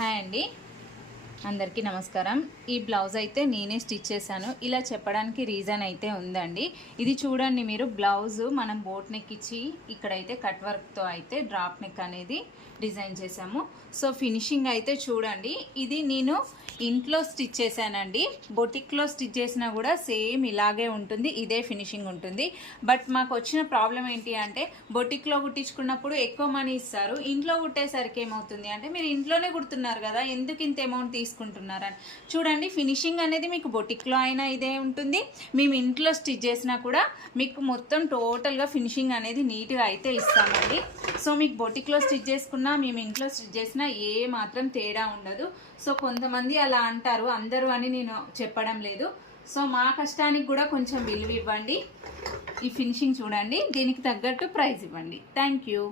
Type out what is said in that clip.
Hi అండి, అందరికీ నమస్కారం. ఈ బ్లౌజ్ అయితే నేనే స్టిచ్ చేశాను. ఇలా చెప్పడానికి రీజన్ అయితే ఉందండి. ఇది చూడండి, మీరు బ్లౌజ్ మనం బోట్ నెక్ ఇచ్చి ఇక్కడైతే కట్ వర్క్తో అయితే డ్రాప్ నెక్ అనేది డిజైన్ చేశాము. సో ఫినిషింగ్ అయితే చూడండి, ఇది నేను ఇంట్లో స్టిచ్ చేశానండి. బొటిక్లో స్టిచ్ చేసినా కూడా సేమ్ ఇలాగే ఉంటుంది, ఇదే ఫినిషింగ్ ఉంటుంది. బట్ మాకు వచ్చిన ప్రాబ్లం ఏంటి అంటే, బొటిక్లో కుట్టించుకున్నప్పుడు ఎక్కువ మనీ ఇస్తారు, ఇంట్లో కుట్టేసరికి ఏమవుతుంది అంటే, మీరు ఇంట్లోనే కుడుతున్నారు కదా, ఎందుకు ఇంత అమౌంట్ తీసుకుంటున్నారని. చూడండి, ఫినిషింగ్ అనేది మీకు బొటిక్లో అయినా ఇదే ఉంటుంది, మేము ఇంట్లో స్టిచ్ చేసినా కూడా మీకు మొత్తం టోటల్గా ఫినిషింగ్ అనేది నీట్గా అయితే ఇస్తామండి. సో మీకు బొటిక్లో స్టిచ్ చేసుకున్నా మేము ఇంట్లో స్టిచ్ చేసినా ఏ మాత్రం తేడా ఉండదు. సో కొంతమంది అలా అంటారు, అందరూ అని నేను చెప్పడం లేదు. సో మా కష్టానికి కూడా కొంచెం విలువ ఇవ్వండి. ఈ ఫినిషింగ్ చూడండి, దీనికి తగ్గట్టు ప్రైస్ ఇవ్వండి. Thank you.